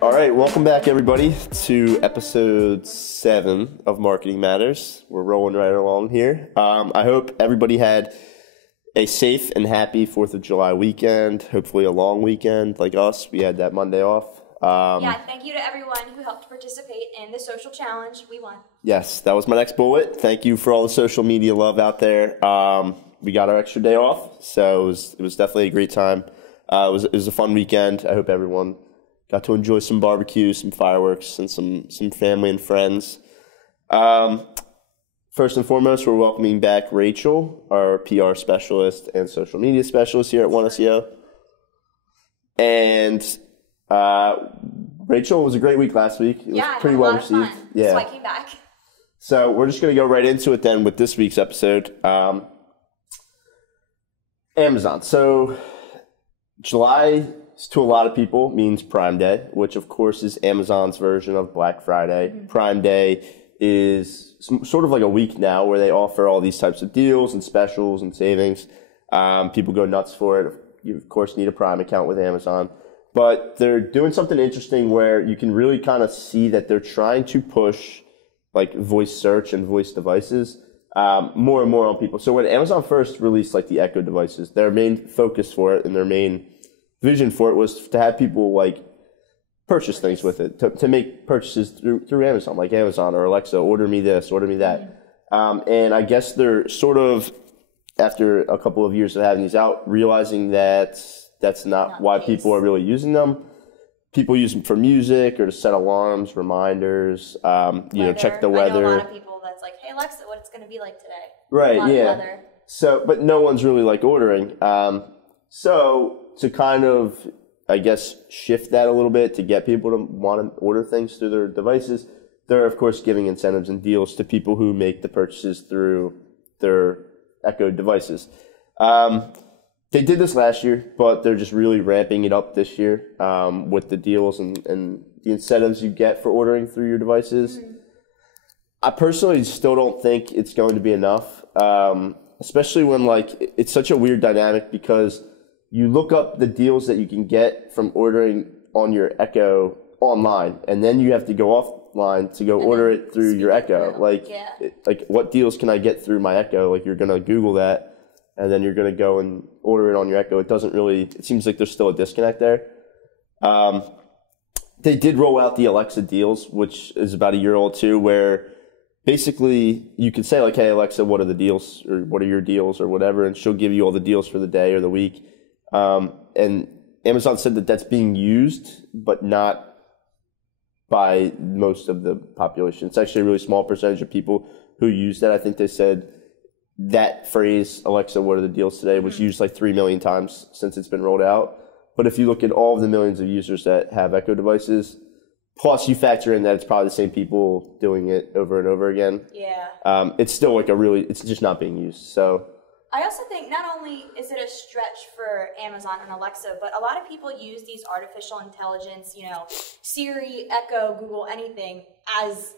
All right, welcome back, everybody, to episode 7 of Marketing Matters. We're rolling right along here. I hope everybody had a safe and happy 4th of July weekend, hopefully a long weekend like us. We had that Monday off. Thank you to everyone who helped participate in the social challenge. We won. Yes, that was my next bullet. Thank you for all the social media love out there. We got our extra day off, so it was definitely a great time. It was a fun weekend. I hope everyone got to enjoy some barbecue, some fireworks, and some family and friends. First and foremost, we're welcoming back Rachel, our PR specialist and social media specialist here at One SEO. And Rachel, it was a great week last week. It was pretty well received. Yeah, so I came back. So we're just going to go right into it then with this week's episode. Amazon. So July, to a lot of people, means Prime Day, which of course is Amazon's version of Black Friday. Mm-hmm. Prime Day is sort of like a week now where they offer all these types of deals and specials and savings. People go nuts for it. You, of course, need a Prime account with Amazon. But they're doing something interesting where you can really kind of see that they're trying to push like voice search and voice devices more and more on people. So when Amazon first released like the Echo devices, their main focus for it and their main vision for it was to have people like purchase things with it, to make purchases through Amazon, like Amazon or Alexa, order me this, order me that. And I guess they're sort of, after a couple of years of having these out, realizing that that's not why people are really using them. People use them for music or to set alarms, reminders, check the weather. I know a lot of people that's like, hey, Alexa, what it's going to be like today. Right, yeah. So, but no one's really like ordering. So to kind of, I guess, shift that a little bit to get people to want to order things through their devices, they're, of course, giving incentives and deals to people who make the purchases through their Echo devices. They did this last year, but they're just really ramping it up this year with the deals and the incentives you get for ordering through your devices. Mm-hmm. I personally still don't think it's going to be enough, especially when like it's such a weird dynamic because you look up the deals that you can get from ordering on your Echo online, and then you have to go offline to go order it through your Echo. Like what deals can I get through my Echo? Like you're going to Google that. And then you're going to go and order it on your Echo. It seems like there's still a disconnect there. They did roll out the Alexa deals, which is about a year old too, where basically you can say like, hey, Alexa, what are the deals or what are your deals or whatever, and she'll give you all the deals for the day or the week. And Amazon said that that's being used, but not by most of the population. It's actually a really small percentage of people who use that. I think they said that phrase, Alexa, what are the deals today, was used like 3 million times since it's been rolled out. But if you look at all of the millions of users that have Echo devices, plus you factor in that it's probably the same people doing it over and over again. Yeah. It's still like it's just not being used. So I also think not only is it a stretch for Amazon and Alexa, but a lot of people use these artificial intelligence, Siri, Echo, Google, anything as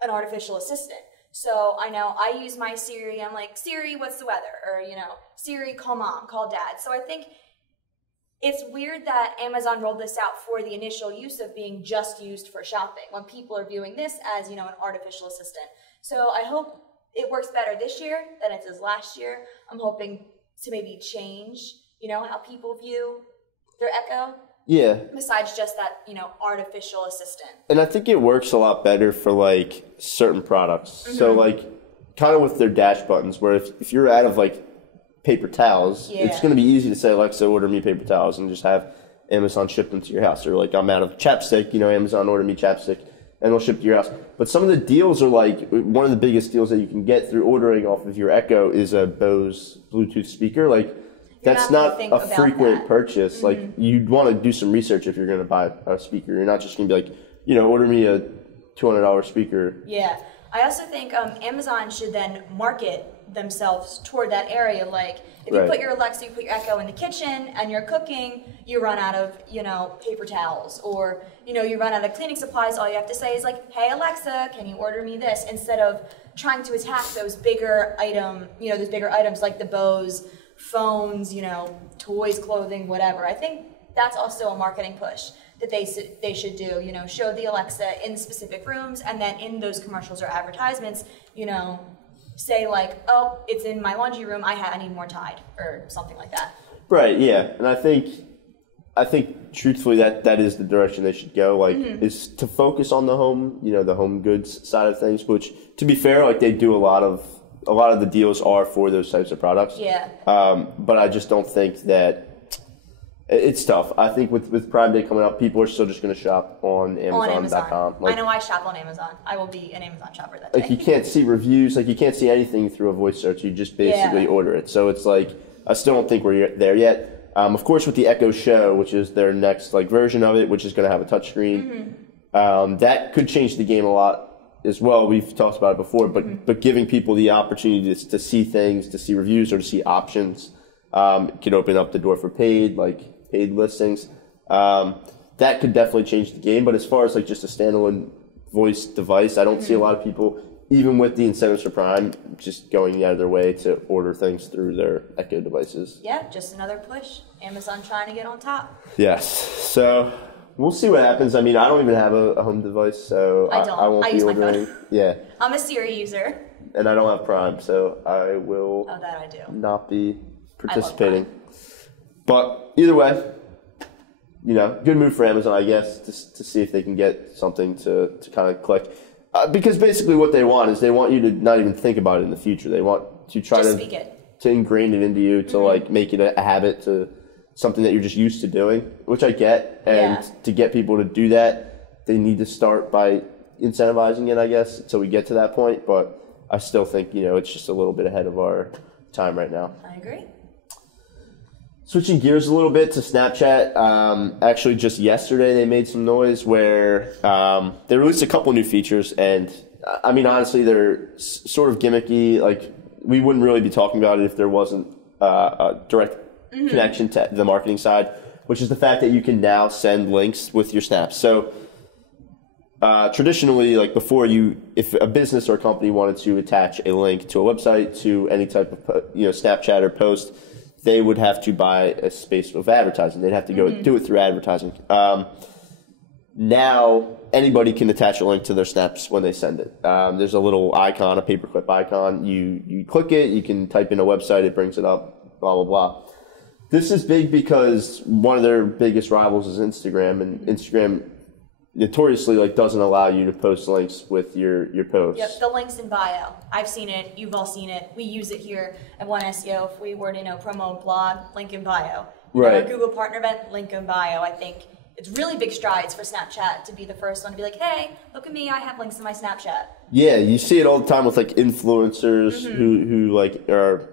an artificial assistant. So I know I use my Siri, I'm like, Siri, what's the weather? Or, Siri, call mom, call dad. So I think it's weird that Amazon rolled this out for the initial use of being just used for shopping when people are viewing this as, an artificial assistant. So I hope it works better this year than it does last year. I'm hoping to maybe change, how people view their Echo. Yeah. Besides just that, artificial assistant. And I think it works a lot better for like certain products. Mm-hmm. So like kind of with their dash buttons where if you're out of like paper towels, it's going to be easy to say, Alexa, order me paper towels and just have Amazon ship them to your house. Or like I'm out of chapstick, Amazon order me chapstick and they'll ship to your house. But some of the deals are like, one of the biggest deals that you can get through ordering off of your Echo is a Bose Bluetooth speaker. Like that's not a frequent purchase. Mm-hmm. Like you'd want to do some research if you're going to buy a speaker. You're not just going to be like, order me a $200 speaker. Yeah. I also think Amazon should then market themselves toward that area. Like if you put your Alexa, you put your Echo in the kitchen and you're cooking, you run out of, paper towels or, you run out of cleaning supplies. All you have to say is like, hey, Alexa, can you order me this? Instead of trying to attack those bigger items like the Bose phones, toys, clothing, whatever. I think that's also a marketing push that they should do. Show the Alexa in specific rooms, and then in those commercials or advertisements, say like, oh, it's in my laundry room. I need more Tide or something like that. Right. Yeah, and I think truthfully that is the direction they should go. Like, is to focus on the home, the home goods side of things. Which, to be fair, like they do a lot of the deals are for those types of products. Yeah. But I just don't think that it's tough. I think with Prime Day coming up, people are still just going to shop on Amazon.com. I know I shop on Amazon. I will be an Amazon shopper that day. Like, you can't see reviews. Like, you can't see anything through a voice search. You just basically order it. So it's like, I still don't think we're there yet. Of course, with the Echo Show, which is their next version of it, which is going to have a touchscreen, that could change the game a lot as well. We've talked about it before, but giving people the opportunity to see things, to see reviews, or to see options, could open up the door for paid listings. That could definitely change the game. But as far as just a standalone voice device, I don't see a lot of people, even with the incentives for Prime, just going out of their way to order things through their Echo devices. Yeah, just another push. Amazon trying to get on top. Yes. So we'll see what happens. I mean, I don't even have a home device, so I won't be ordering. Yeah. I'm a Siri user. And I don't have Prime, so I will that I do. Not be participating. But either way, good move for Amazon, I guess, to see if they can get something to kind of click. Because basically what they want is they want you to not even think about it in the future. They want to try to ingrain it into you, to make it a habit, to something that you're just used to doing, which I get. And to get people to do that, they need to start by incentivizing it, I guess, until we get to that point. But I still think, it's just a little bit ahead of our time right now. I agree. Switching gears a little bit to Snapchat, actually just yesterday they made some noise where they released a couple new features, and I mean, honestly, they're sort of gimmicky. Like, we wouldn't really be talking about it if there wasn't a direct connection to the marketing side, which is the fact that you can now send links with your snaps. So traditionally, before, if a business or a company wanted to attach a link to a website, to any type of Snapchat or post, they would have to buy a space of advertising. They'd have to go do it through advertising. Now, anybody can attach a link to their snaps when they send it. There's a little icon, a paperclip icon. You click it, you can type in a website, it brings it up, blah, blah, blah. This is big because one of their biggest rivals is Instagram, and Instagram notoriously doesn't allow you to post links with your posts. Yep, the link's in bio. I've seen it. You've all seen it. We use it here at One SEO. If we were to promo blog, link in bio. Right. Our Google partner event, link in bio. I think it's really big strides for Snapchat to be the first one to be like, hey, look at me, I have links in my Snapchat. Yeah, you see it all the time with influencers who are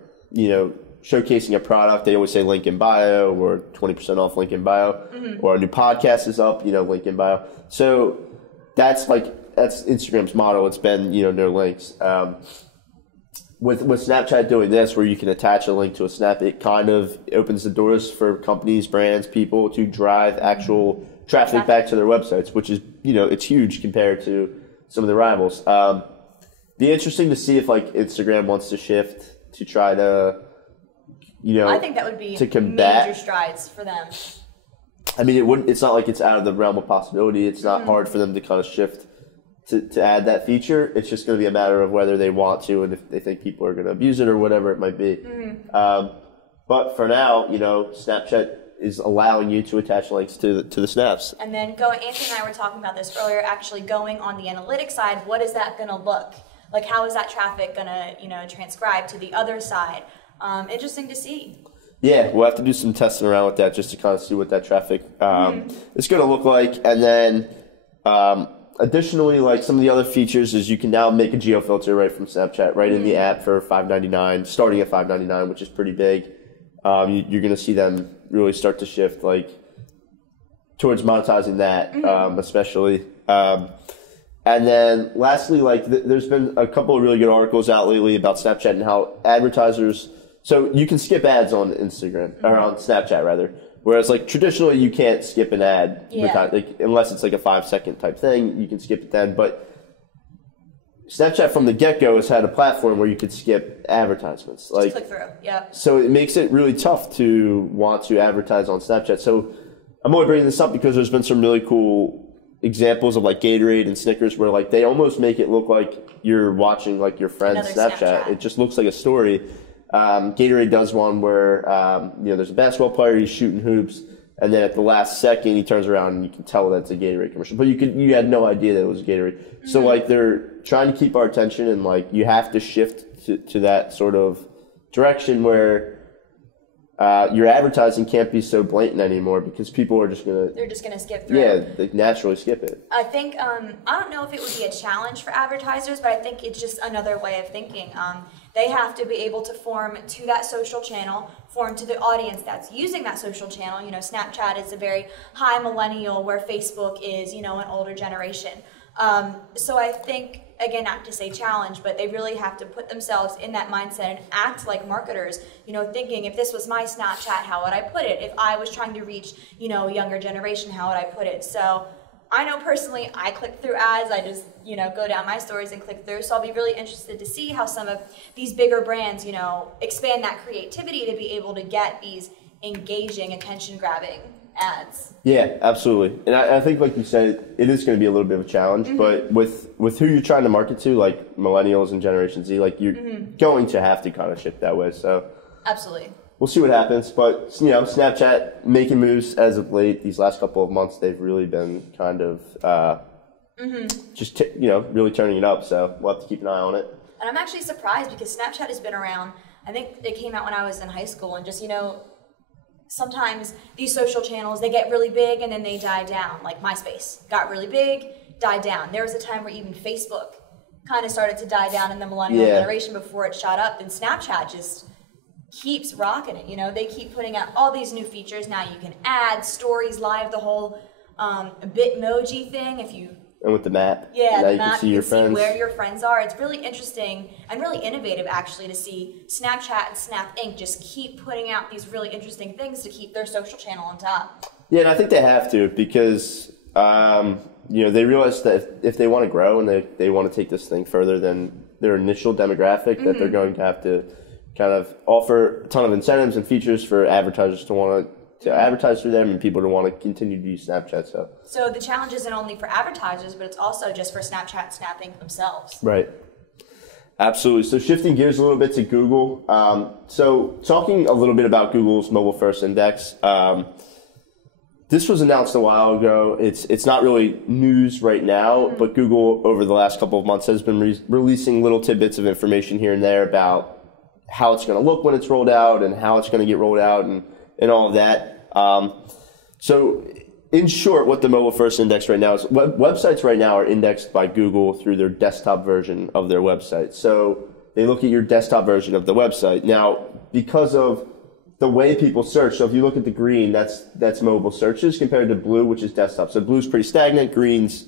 showcasing a product. They always say link in bio, or 20% off link in bio, or a new podcast is up, link in bio. So that's Instagram's motto. It's been no links. With Snapchat doing this, where you can attach a link to a snap, it kind of opens the doors for companies, brands, people to drive actual traffic back to their websites, which is it's huge compared to some of the rivals. Be interesting to see if Instagram wants to shift to try to I think that would be to combat major strides for them. I mean, it wouldn't. It's not like it's out of the realm of possibility. It's not hard for them to kind of shift to add that feature. It's just going to be a matter of whether they want to, and if they think people are going to abuse it or whatever it might be. But for now, Snapchat is allowing you to attach links to the snaps. And then Anthony and I were talking about this earlier. Actually, going on the analytics side, what is that going to look like? How is that traffic going to transcribe to the other side? Interesting to see. Yeah, we'll have to do some testing around with that just to kind of see what that traffic is going to look like. And then additionally, some of the other features is you can now make a geo filter right from Snapchat, right in the app for $5.99, starting at $5.99, which is pretty big. You're going to see them really start to shift towards monetizing that, especially. And then lastly, there's been a couple of really good articles out lately about Snapchat and how advertisers. So you can skip ads on Instagram, or on Snapchat rather. Whereas traditionally you can't skip an ad, unless it's a 5-second type thing, you can skip it then. But Snapchat from the get-go has had a platform where you could skip advertisements. Just click through, yeah. So it makes it really tough to want to advertise on Snapchat. So I'm only bringing this up because there's been some really cool examples of like Gatorade and Snickers where like they almost make it look like you're watching like your friend's Snapchat. It just looks like a story. Gatorade does one where there's a basketball player, he's shooting hoops, and then at the last second he turns around and you can tell that's a Gatorade commercial. But you had no idea that it was Gatorade. Mm-hmm. So like they're trying to keep our attention, and like you have to shift to that sort of direction where your advertising can't be so blatant anymore because people are they're just gonna skip through. Yeah, they naturally skip it. I think I don't know if it would be a challenge for advertisers, but I think it's just another way of thinking. They have to be able to form to that social channel, form to the audience that's using that social channel. You know, Snapchat is a very high millennial, where Facebook is, an older generation. So I think, again, not to say challenge, but they really have to put themselves in that mindset and act like marketers, thinking, if this was my Snapchat, how would I put it? If I was trying to reach, a younger generation, how would I put it? So I know personally, I click through ads. I just, go down my stories and click through. So I'll be really interested to see how some of these bigger brands, expand that creativity to be able to get these engaging, attention-grabbing ads. Yeah, absolutely. And I think, like you said, it is going to be a little bit of a challenge, mm-hmm. but with who you're trying to market to, like millennials and Generation Z, like you're mm-hmm. going to have to kind of shift that way. So absolutely. We'll see what happens. But, Snapchat making moves as of late, these last couple of months, they've really been kind of just, really turning it up. So we'll have to keep an eye on it. And I'm actually surprised because Snapchat has been around. I think it came out when I was in high school, and just, sometimes these social channels, they get really big and then they die down. Like MySpace got really big, died down. There was a time where even Facebook kind of started to die down in the millennial generation before it shot up. And Snapchat just keeps rocking it. They keep putting out all these new features. Now you can add stories live, the whole Bitmoji thing. And with the map. Yeah, now the map, you can see where your friends are. It's really interesting and really innovative, actually, to see Snapchat and Snap Inc. just keep putting out these really interesting things to keep their social channel on top. Yeah, and I think they have to because, they realize that if they want to grow and they want to take this thing further than their initial demographic, mm-hmm. that they're going to have to kind of offer a ton of incentives and features for advertisers to want to advertise through them and people to want to continue to use Snapchat. So the challenge isn't only for advertisers, but it's also just for Snapchat and Snap Inc. themselves. Right. Absolutely. So shifting gears a little bit to Google. So talking a little bit about Google's mobile first index. This was announced a while ago. It's not really news right now, mm-hmm. but Google over the last couple of months has been releasing little tidbits of information here and there about how it's going to look when it's rolled out and how it's going to get rolled out and all of that. So in short, what the mobile first index right now is, websites right now are indexed by Google through their desktop version of their website. So they look at your desktop version of the website. Now, because of the way people search, so if you look at the green, that's mobile searches compared to blue, which is desktop. So blue's pretty stagnant, green's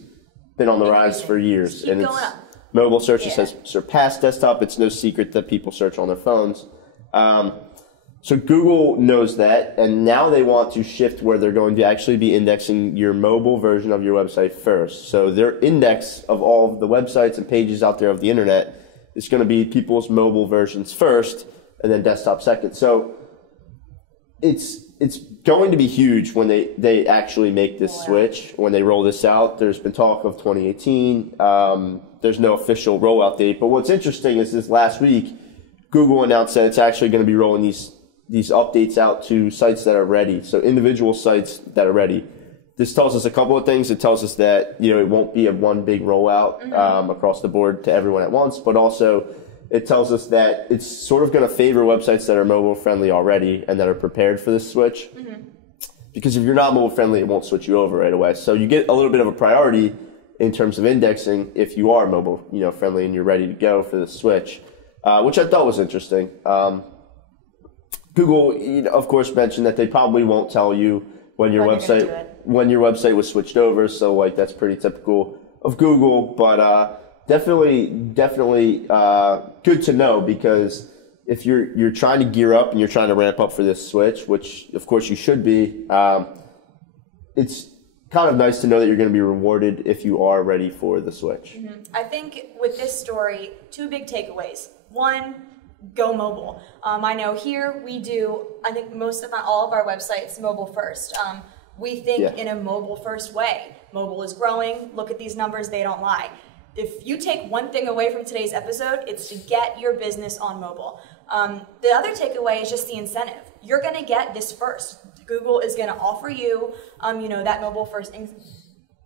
been on the rise for years. And it's mobile searches has surpassed desktop. It's no secret that people search on their phones. So Google knows that, and now they want to shift where they're going to actually be indexing your mobile version of your website first. So their index of all of the websites and pages out there of the internet is going to be people's mobile versions first, and then desktop second. So it's going to be huge when they actually make this switch, when they roll this out. There's been talk of 2018. There's no official rollout date. But what's interesting is this last week, Google announced that it's actually going to be rolling these updates out to sites that are ready. So individual sites that are ready. This tells us a couple of things. It tells us that, it won't be a one big rollout mm-hmm. Across the board to everyone at once, but also it tells us that it's sort of going to favor websites that are mobile friendly already and that are prepared for this switch. Mm-hmm. Because if you're not mobile friendly, it won't switch you over right away. So you get a little bit of a priority in terms of indexing if you are mobile, friendly and you're ready to go for the switch, which I thought was interesting. Google, of course, mentioned that they probably won't tell you when your website was switched over. So that's pretty typical of Google, but definitely good to know, because if you're trying to gear up and you're trying to ramp up for this switch, which of course you should be, it's kind of nice to know that you're going to be rewarded if you are ready for the switch. Mm-hmm. I think with this story, two big takeaways. One, go mobile. I know here we do, I think most if not all of our websites mobile first. We think in a mobile first way. Mobile is growing. Look at these numbers, they don't lie. If you take one thing away from today's episode, it's to get your business on mobile. The other takeaway is just the incentive. You're going to get this first. Google is going to offer you, that mobile first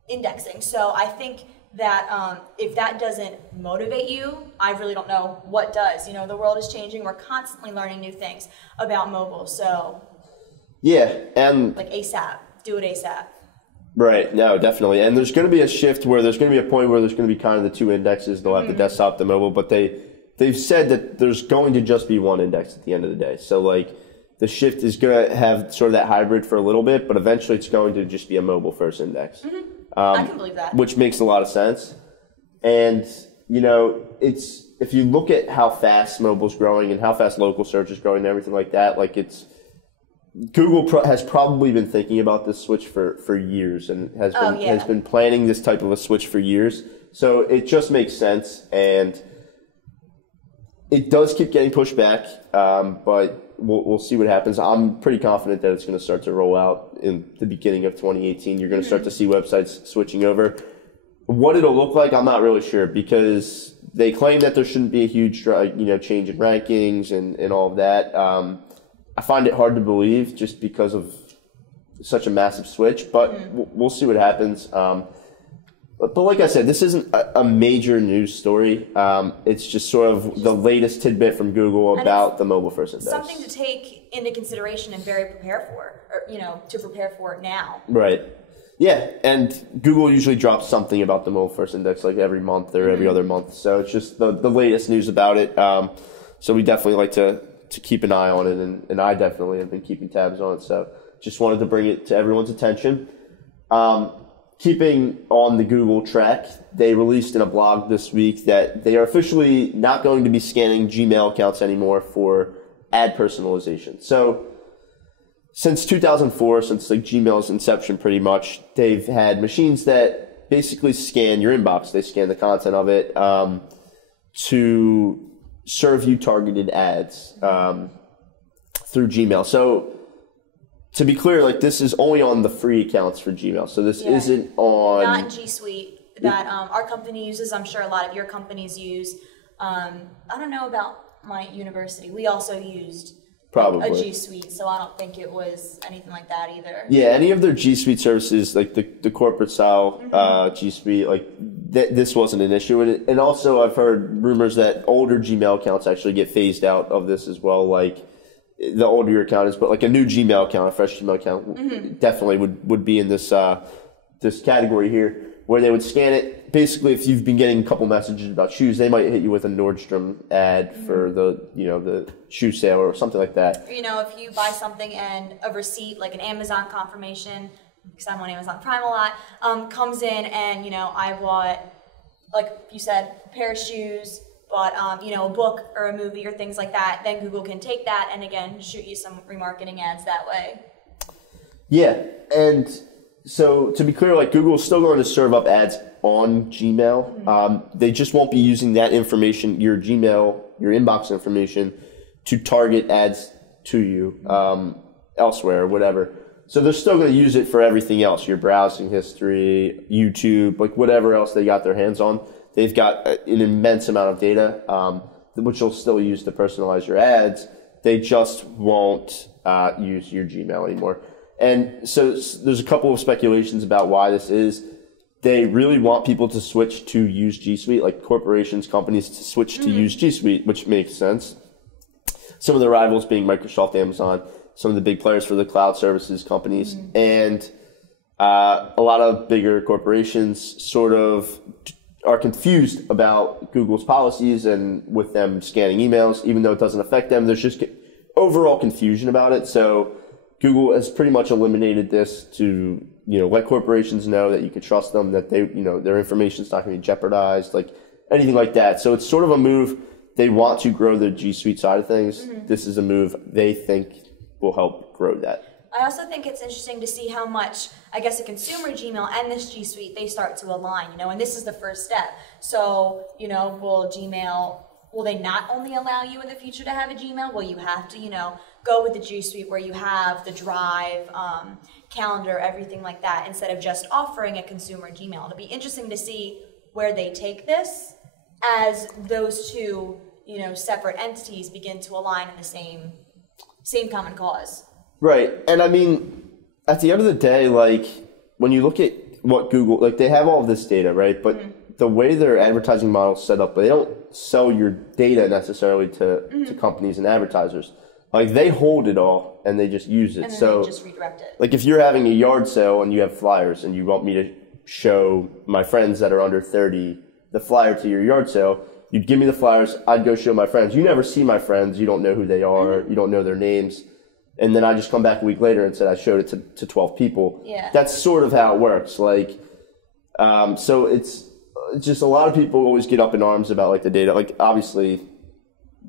indexing. So I think that if that doesn't motivate you, I really don't know what does. The world is changing. We're constantly learning new things about mobile. So and like ASAP, do it ASAP. Right, no, definitely. And there's going to be a shift where there's going to be a point where there's going to be kind of the two indexes. They'll have the desktop, the mobile, but they've said that there's going to just be one index at the end of the day. So like the shift is going to have sort of that hybrid for a little bit, but eventually it's going to just be a mobile first index. I can believe that. Which makes a lot of sense. And, it's if you look at how fast mobile's growing and how fast local search is growing and everything like that, like Google has probably been thinking about this switch for years and has been planning this type of a switch for years. So it just makes sense, and it does keep getting pushed back, but we'll see what happens. I'm pretty confident that it's going to start to roll out in the beginning of 2018. You're going to start to see websites switching over. What it'll look like, I'm not really sure, because they claim that there shouldn't be a huge change in rankings and all of that. I find it hard to believe just because of such a massive switch, but we'll see what happens. But like I said, this isn't a major news story. It's just sort of the latest tidbit from Google about the mobile first index. Something to take into consideration and prepare for it now. Right. Yeah, and Google usually drops something about the mobile first index like every month or every other month. So it's just the latest news about it. So we definitely like to keep an eye on it, and I definitely have been keeping tabs on it. So just wanted to bring it to everyone's attention. Keeping on the Google track, they released in a blog this week that they are officially not going to be scanning Gmail accounts anymore for ad personalization. So since 2004, since Gmail's inception pretty much, they've had machines that basically scan your inbox. They scan the content of it to serve you targeted ads through Gmail. So to be clear, this is only on the free accounts for Gmail. So this isn't on... Not G Suite that our company uses. I'm sure a lot of your companies use. I don't know about my university. We also used probably a G Suite, so I don't think it was anything like that either. Yeah, any of their G Suite services, like the corporate style G Suite, this wasn't an issue. And also I've heard rumors that older Gmail accounts actually get phased out of this as well. The older your account is, but a new Gmail account, a fresh Gmail account, definitely would be in this this category here, where they would scan it. Basically, if you've been getting a couple messages about shoes, they might hit you with a Nordstrom ad for the shoe sale or something like that. If you buy something and a receipt, like an Amazon confirmation, because I'm on Amazon Prime a lot, comes in and, I bought, like you said, a pair of shoes, bought, a book or a movie or things like that, then Google can take that and, again, shoot you some remarketing ads that way. Yeah, and so to be clear, Google is still going to serve up ads on Gmail. They just won't be using that information, your Gmail, your inbox information, to target ads to you elsewhere or whatever. So they're still going to use it for everything else, your browsing history, YouTube, whatever else they got their hands on. They've got an immense amount of data, which they'll still use to personalize your ads. They just won't use your Gmail anymore. And so there's a couple of speculations about why this is. They really want people to switch to use G Suite, corporations, companies to switch to use G Suite, which makes sense. Some of the rivals being Microsoft, Amazon, some of the big players for the cloud services companies, and a lot of bigger corporations sort of are confused about Google's policies and with them scanning emails, even though it doesn't affect them. There's just overall confusion about it. So Google has pretty much eliminated this to, let corporations know that you can trust them, that they, their information is not going to be jeopardized, anything like that. So it's sort of a move. They want to grow the G Suite side of things. This is a move they think will help grow that. I also think it's interesting to see how much, I guess, a consumer Gmail and this G Suite, they start to align, and this is the first step. So, will they not only allow you in the future to have a Gmail? Will you have to, go with the G Suite where you have the Drive, calendar, everything like that, instead of just offering a consumer Gmail? It'll be interesting to see where they take this as those two, separate entities begin to align in the same common cause. Right. And I mean, at the end of the day, like, when you look at what Google, like, they have all of this data, right? But the way their advertising model is set up, they don't sell your data necessarily to companies and advertisers. Like, they hold it all and they just use it. And then so they just redirect it. Like, if you're having a yard sale and you have flyers and you want me to show my friends that are under 30 the flyer to your yard sale, you'd give me the flyers, I'd go show my friends. You never see my friends, you don't know who they are, you don't know their names. And then I just come back a week later and said I showed it to 12 people. Yeah. That's sort of how it works. Like, so it's just a lot of people always get up in arms about, like, the data. Like, obviously,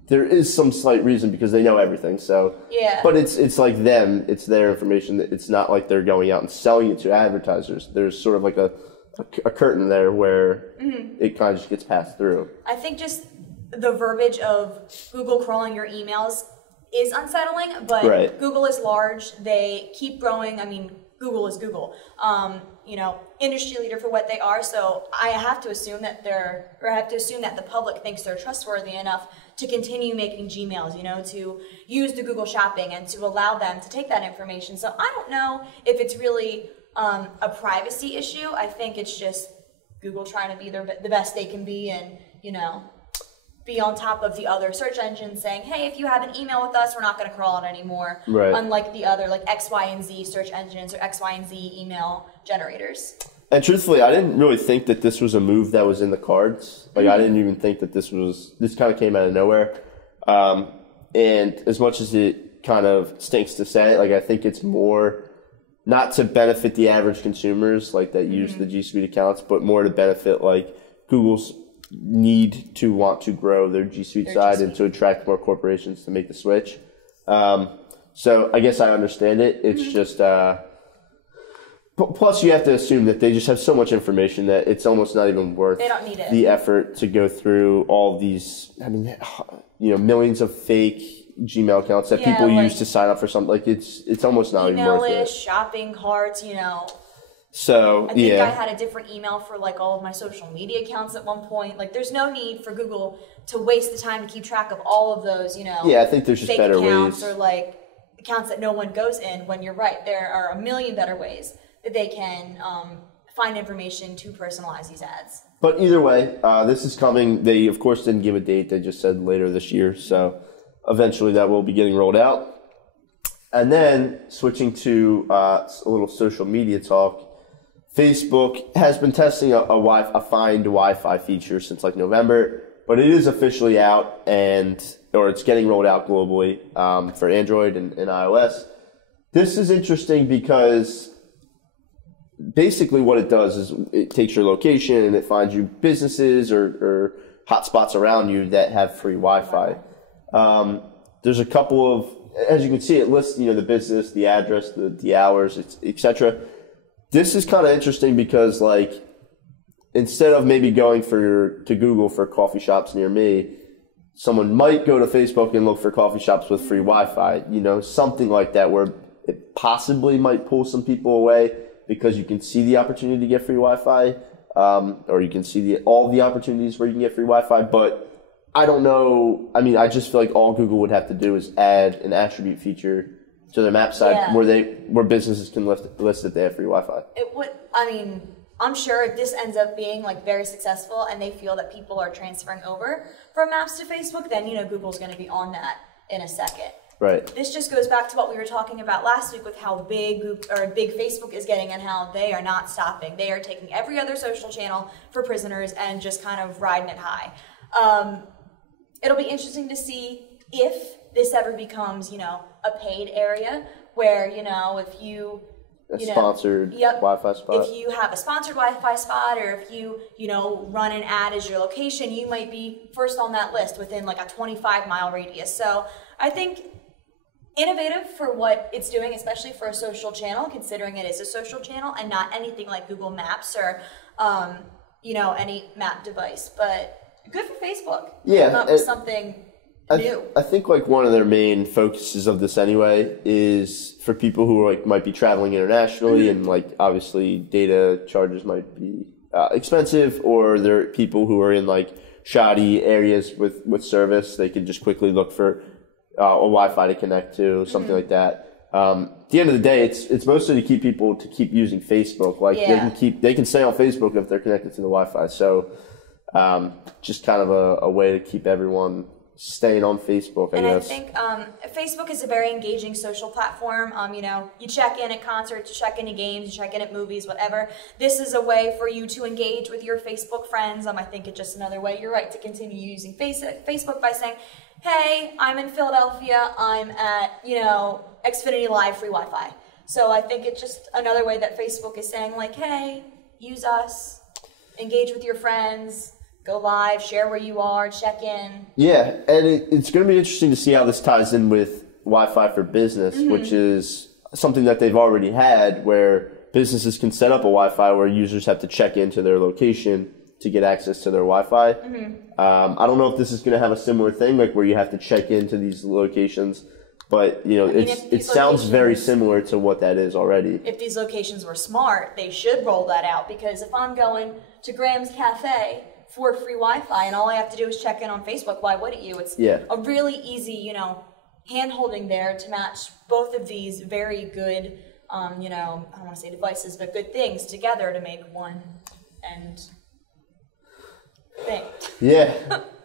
there is some slight reason because they know everything. So, yeah. But it's like them. It's their information. It's not like they're going out and selling it to advertisers. There's sort of like a curtain there where it kind of just gets passed through. I think just the verbiage of Google crawling your emails is unsettling, but right. Google is large. They keep growing. I mean, Google is Google. Industry leader for what they are. So I have to assume that the public thinks they're trustworthy enough to continue making Gmails, to use the Google Shopping and to allow them to take that information. So I don't know if it's really a privacy issue. I think it's just Google trying to be the best they can be and, be on top of the other search engines saying, hey, if you have an email with us, we're not going to crawl it anymore. Right. Unlike the other, like X, Y, and Z search engines or X, Y, and Z email generators. And truthfully, I didn't really think that this was a move that was in the cards. Like, I didn't even think that this kind of came out of nowhere. And as much as it kind of stinks to say it, like, I think it's more not to benefit the average consumers, like, that use the G Suite accounts, but more to benefit, like, Google's need to want to grow their G Suite side and to attract more corporations to make the switch. So I guess I understand it. It's just, plus you have to assume that they just have so much information that it's almost not even worth They don't need it. the effort to go through all these, millions of fake Gmail accounts that people use to sign up for something. Like, it's almost not even worth it. Email list, shopping carts, So, I think I had a different email for, like, all of my social media accounts at one point. Like, there's no need for Google to waste the time to keep track of all of those, Yeah, I think there's just fake better accounts ways. or, like, accounts that no one goes in, when you're right. There are a million better ways that they can find information to personalize these ads. But either way, this is coming. They, of course, didn't give a date. They just said later this year. So eventually that will be getting rolled out. And then switching to a little social media talk, Facebook has been testing a find Wi-Fi feature since, like, November, but it is officially out or it's getting rolled out globally for Android and iOS. This is interesting because basically what it does is it takes your location and it finds you businesses or hotspots around you that have free Wi-Fi. There's a couple of, as you can see, it lists, the business, the address, the hours, etc. This is kind of interesting because, like, instead of maybe going to Google for coffee shops near me, someone might go to Facebook and look for coffee shops with free Wi-Fi, something like that, where it possibly might pull some people away because you can see the opportunity to get free Wi-Fi, or you can see all the opportunities where you can get free Wi-Fi. But I don't know. I mean, I just feel like all Google would have to do is add an attribute feature to their map side where businesses can list that they have free Wi-Fi. It would. I mean, I'm sure if this ends up being, like, very successful and they feel that people are transferring over from Maps to Facebook, then Google's going to be on that in a second. Right. This just goes back to what we were talking about last week with how big Facebook is getting and how they are not stopping. They are taking every other social channel for prisoners and just kind of riding it high. It'll be interesting to see if this ever becomes, a paid area where, if you... sponsored Wi-Fi spot. If you have a sponsored Wi-Fi spot, or if you, run an ad as your location, you might be first on that list within, like, a 25-mile radius. So I think innovative for what it's doing, especially for a social channel, considering it is a social channel and not anything like Google Maps or, any map device. But good for Facebook. Yeah. Come up with something new. I think like one of their main focuses of this anyway is for people who like might be traveling internationally and like obviously data charges might be expensive, or there are people who are in like shoddy areas with service. They can just quickly look for a Wi-Fi to connect to, something like that. At the end of the day, it's mostly to keep people to keep using Facebook. Like they can stay on Facebook if they're connected to the Wi-Fi. So just kind of a way to keep everyone staying on Facebook, I guess. I think Facebook is a very engaging social platform. You check in at concerts, you check in at games, you check in at movies, whatever. This is a way for you to engage with your Facebook friends. I think it's just another way, you're right, to continue using Facebook by saying, hey, I'm in Philadelphia, I'm at, Xfinity Live free Wi-Fi. So I think it's just another way that Facebook is saying, like, hey, use us, engage with your friends, go live, share where you are, check in. Yeah, and it's going to be interesting to see how this ties in with Wi-Fi for Business, which is something that they've already had, where businesses can set up a Wi-Fi where users have to check into their location to get access to their Wi-Fi. I don't know if this is going to have a similar thing, like where you have to check into these locations, but it sounds very similar to what that is already. If these locations were smart, they should roll that out, because if I'm going to Graham's Cafe for free Wi-Fi and all I have to do is check in on Facebook, why wouldn't you? It's a really easy, hand-holding there to match both of these very good, I don't want to say devices, but good things together to make one end thing. Yeah.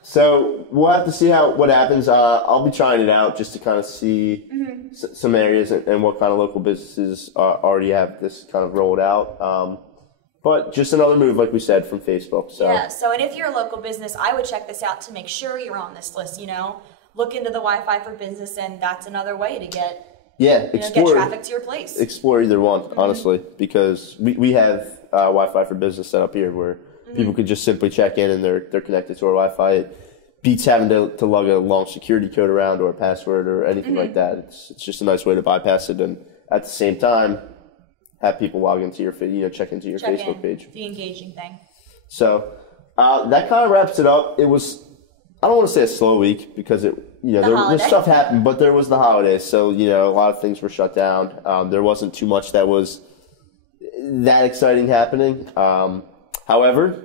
So we'll have to see what happens. I'll be trying it out just to kind of see some areas and what kind of local businesses already have this kind of rolled out. But just another move, like we said, from Facebook. So. Yeah, and if you're a local business, I would check this out to make sure you're on this list, Look into the Wi-Fi for Business, and that's another way to get, get traffic to your place. Explore either one, honestly, because we have Wi-Fi for Business set up here where people can just simply check in and they're connected to our Wi-Fi. It beats having to lug a long security code around or a password or anything like that. It's just a nice way to bypass it, and at the same time, have people log into your, check into your Facebook page. The engaging thing. So that kind of wraps it up. It was, I don't want to say a slow week because this stuff happened, but there was the holidays, so a lot of things were shut down. There wasn't too much that was that exciting happening. However,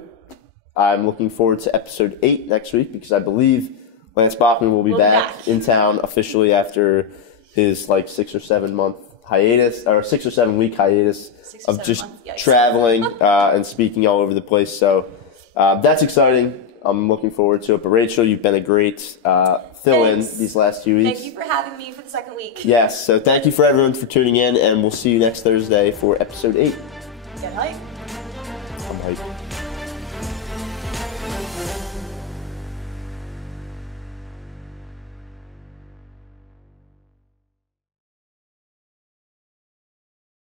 I'm looking forward to episode 8 next week because I believe Lance Bachman will be back in town officially after his 6 or 7 month hiatus, or 6 or 7 week hiatus of just traveling and speaking all over the place. So that's exciting. I'm looking forward to it. But Rachel, you've been a great fill-in these last few weeks. Thank you for having me for the second week. Yes, so thank you for everyone for tuning in, and we'll see you next Thursday for episode 8. Get hype. I'm hyped.